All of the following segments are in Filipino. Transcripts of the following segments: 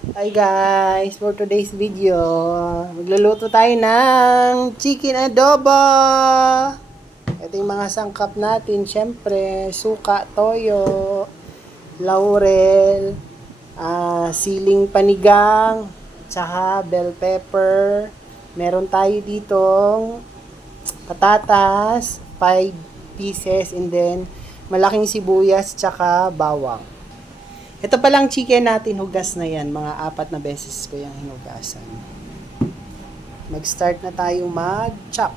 Hi guys, for today's video, magluluto tayo ng chicken adobo. Ito yung mga sangkap natin, syempre, suka, toyo, laurel, siling panigang, tsaka bell pepper. Meron tayo ditong patatas, 5 pieces, and then malaking sibuyas, tsaka bawang. Ito palang chicken natin, hugas na yan. Mga 4 na beses ko yung hinugasan. Mag-start na tayo mag-chop.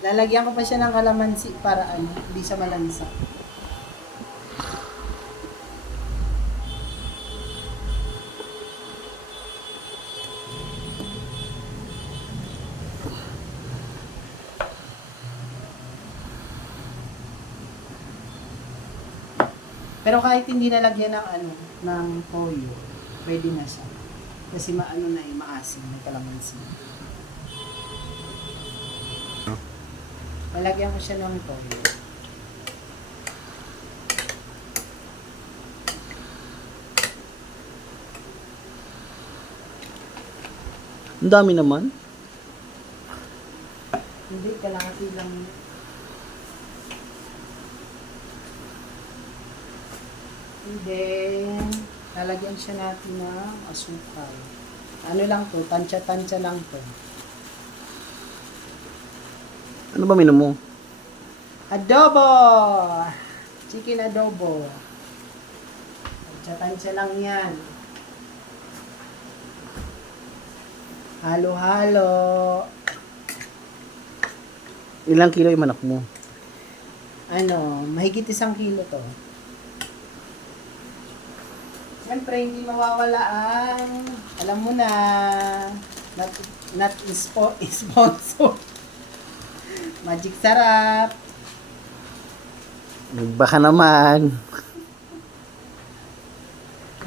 Lalagyan ko pa siya ng kalamansi para hindi siya malansa. Pero kahit hindi nalagyan ng toyo, pwede na siya. Kasi maasim, may kalamansi. Lalagyan ko siya ng toyo. Ang dami naman. Hindi, kalahati lang. And then, lalagyan siya natin ng asukal. Ano lang to, tansya-tansya lang to. Ano ba minum mo? Adobo! Chicken adobo. Tansya-tansya lang yan. Halo-halo. Ilang kilo yung manok mo? Mahigit 1 kilo to. Siyempre, hindi mawawala ang, alam mo na, not sponsor. Magic Sarap. Baka naman.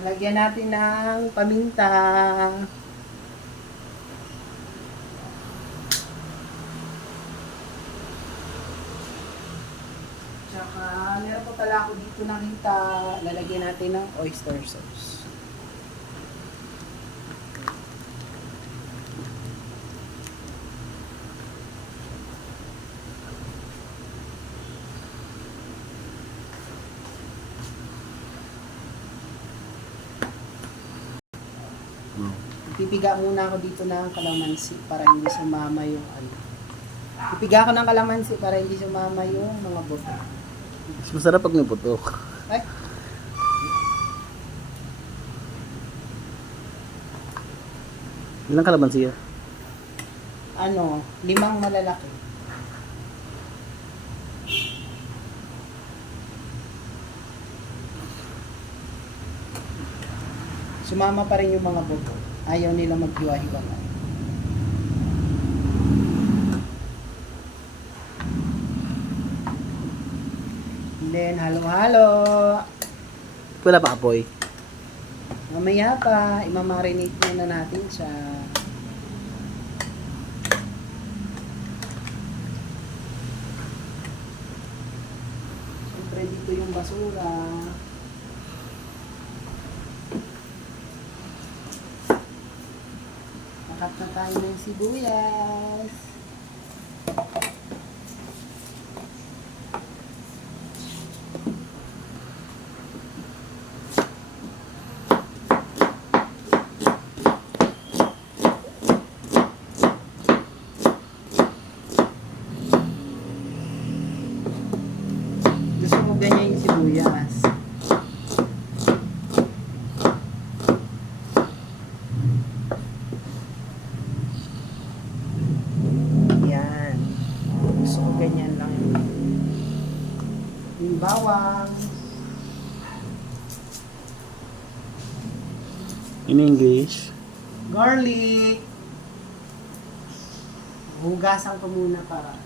Lagyan natin ng paminta. Tsaka, meron pa pala ako dito nakita. Lalagyan natin ng oyster sauce. Ipipiga muna ako dito ng kalamansi para hindi sumama yung Ipiga ko ng kalamansi para hindi sumama yung mga buto. Mas masarap pag may putok. Ay, Ilang kalamansi yan? 5 malalaki. Sumama pa rin yung mga buto. Ayaw nila maghiwa-hiwa. And then, halo-halo. Wala pa apoy. Mamaya pa, imamarinate muna natin siya. Siyempre, dito yung basura. Nakat na tayo ng sibuyas. Gusto mo ganyan yung sibuyas. Yan. Gusto ko ganyan lang yung bawang. In English. Garlic. Hugasan ko muna para.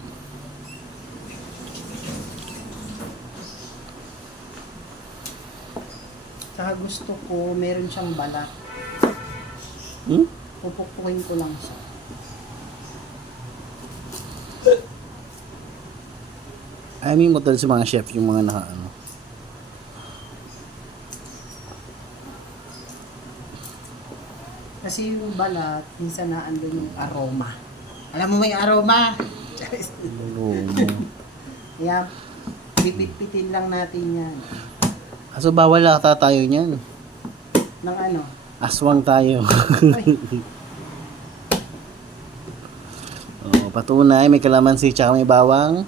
Saka gusto ko, meron siyang balat. Pupukpukin ko lang siya. I mean mo talaga sa mga chef yung mga naka. Kasi yung balat, minsan na andun yung aroma. Alam mo may aroma? Kaya, pipit-pitin lang natin yan. Kaso bawal ata tayo niyan. Ng ano? Aswang tayo. Ay, Oh, patunay, may kalamansi tsaka may bawang.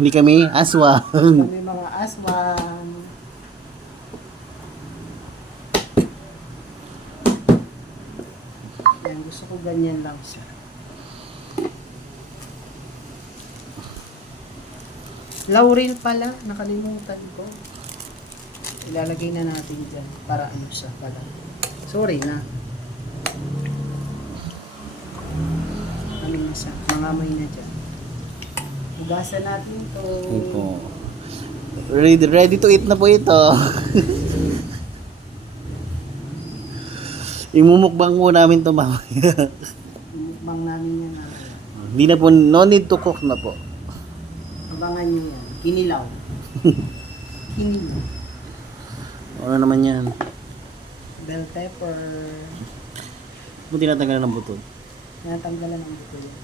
Hindi kami aswang. kami mga aswang. Yan, gusto ko ganyan lang siya. Laurel pala, nakalimutan ko. Ilalagay na natin dyan para ano siya pala. Sorry na. Kami na siya, mangamay na dyan. Hugasan natin to. Ito. Ready to eat na po ito. Imumukbang mo namin ito mamaya. Mukbang namin yan. Hindi na po, no need to cook na po. Abangan nyo yan. Kinilaw. Kinilaw. Ano naman yan? Bell pepper. Kung tinatanggalan ng buto. Natanggalan ng buto yan.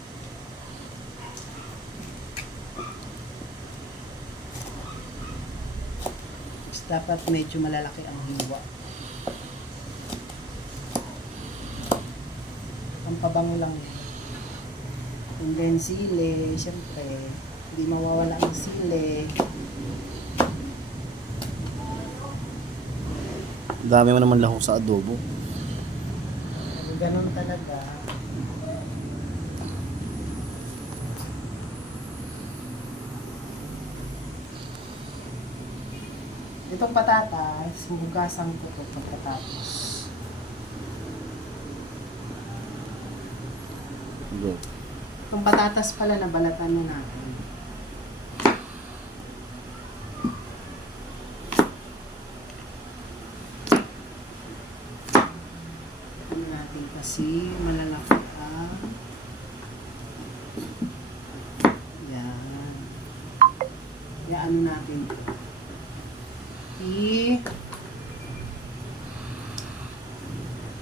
Tapos dapat medyo malalaki ang hiwa. Ang pabango lang yan. And then sili, syempre. Hindi mawawala ang sili. Dami mo naman lahok sa adobo. Ganun talaga. Itong patatas, hugasan ko ito pagkatapos. Go. Itong patatas pala na balatan na natin. Ano natin kasi malalaki ang yan. Yan ano natin.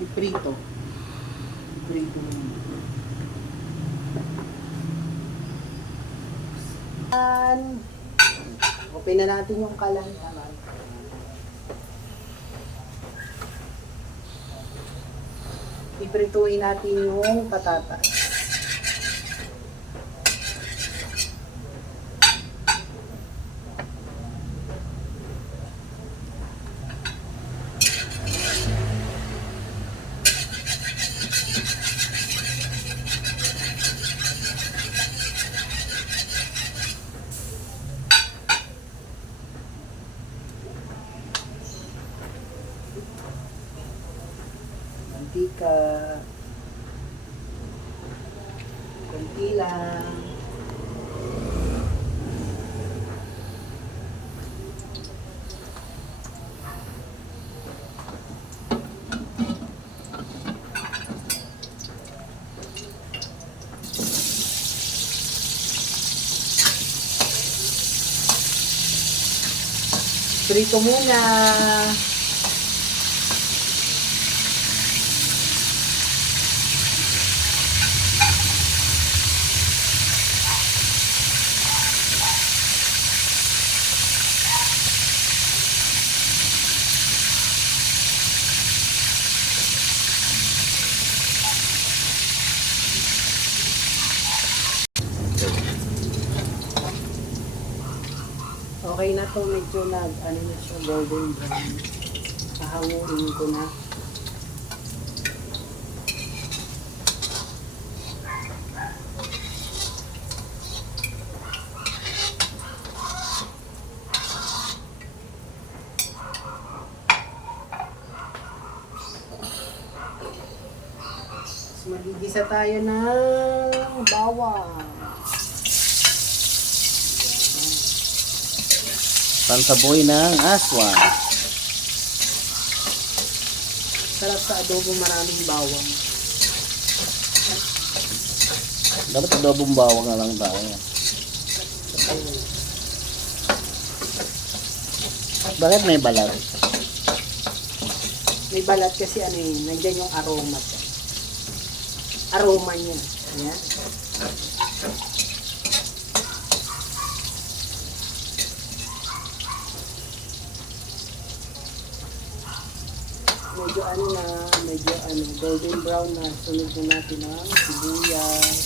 Iprito. Iprito naman. Open na natin yung kalantaman. Iprituin natin yung patatas. Mantika. Kunti lang. Prito muna. Okay na to, medyo ano na siya, golden brown. Pahanguin ko na. So, magigisa tayo ng bawang. Pansaboy ng aswang. Sarap sa adobo, maraming bawang. Dapat adobong bawang na lang tayo. Bakit may balat? May balat kasi ano yun, nandiyan yung aroma siya. Aroma niya. Ayan. Medyo golden brown na. Sunod na natin ang sibuyas.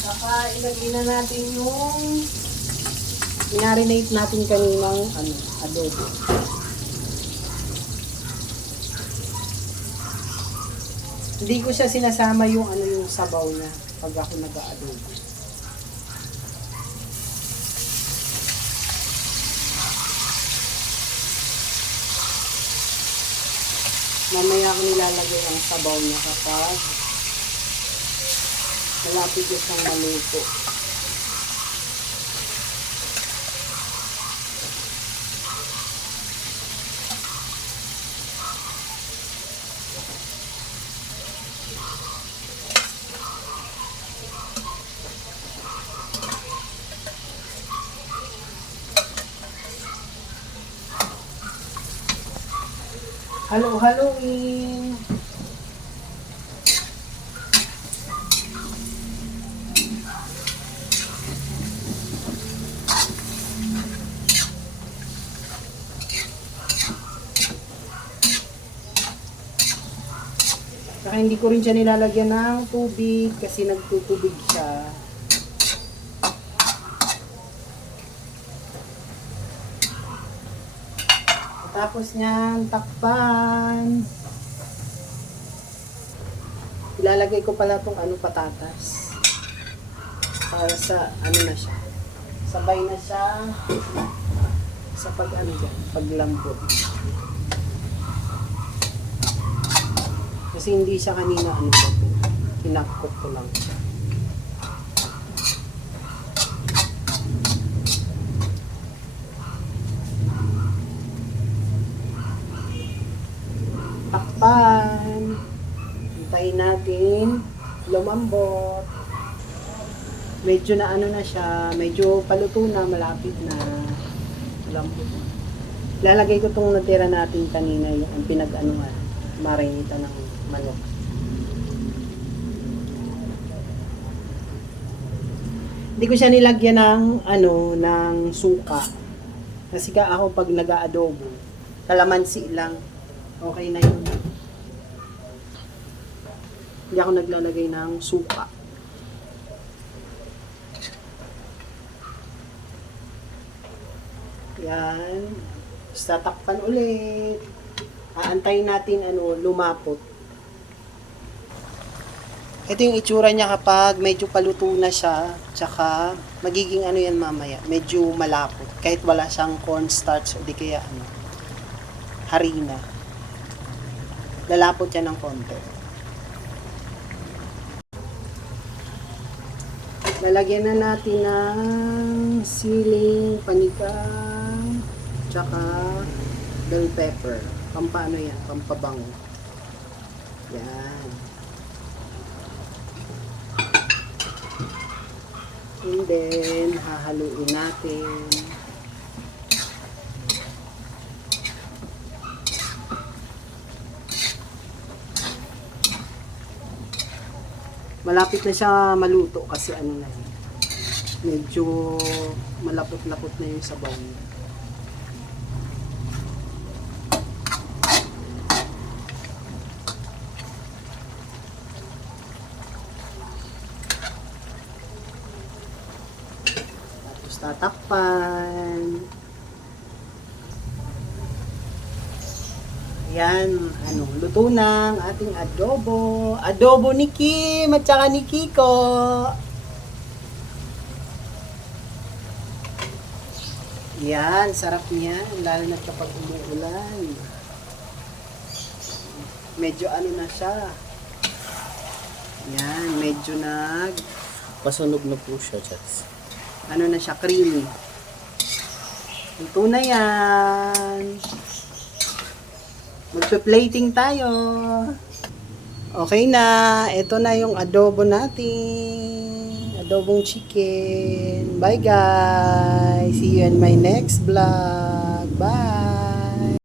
Saka ilagay na natin yung marinate natin kaninang adobo. Hindi ko siya sinasama yung yung sabaw niya pag ako nag-aadobo. Mamaya ako nilalagay ang sabaw niya kapag malapit na siyang maluto. Halo-haloin. Saka hindi ko rin siya nilalagyan ng tubig kasi nagtutubig siya. Tapos niyan, takpan. Ilalagay ko pala itong patatas. Para sa na siya. Sabay na siya sa paglambot. Kasi hindi siya kanina kinakot ko lang siya. Takpan. Hintayin natin lumambot. Medyo na na siya, medyo paluto na, malapit na. Lambot. Lalagay ko tong natira natin kanina yung marinita ng manok. Hindi ko siya nilagyan ng ng suka. Kasi ako pag nag-aadobo, kalamansi lang. Okay na yun. Hindi ako naglalagay ng suka. Yan. Tatakpan ulit. Aantayin natin lumapot. Ito yung itsura niya kapag medyo paluto na siya. Tsaka magiging yan mamaya. Medyo malapot. Kahit wala siyang cornstarch o di kaya harina. Lalapot yan ng konti. Lalagyan na natin ng siling, panigang, tsaka bell pepper. Pampabango. Yan. And then, hahaluin natin. Malapit na siya maluto kasi medyo malapot-lapot na yung sabaw niya. Tapos tatakpan. Yan, luto na ang ating adobo. Adobo ni Kim at saka ni Kiko. Yan, sarap niya. Lalo na kapag umuulan. Medyo na siya. Yan, medyo Pasunog na po siya, chats. na siya, creamy. Luto na yan. Magpe-plating tayo. Okay na. Ito na yung adobo natin. Adobong chicken. Bye guys. See you in my next vlog. Bye.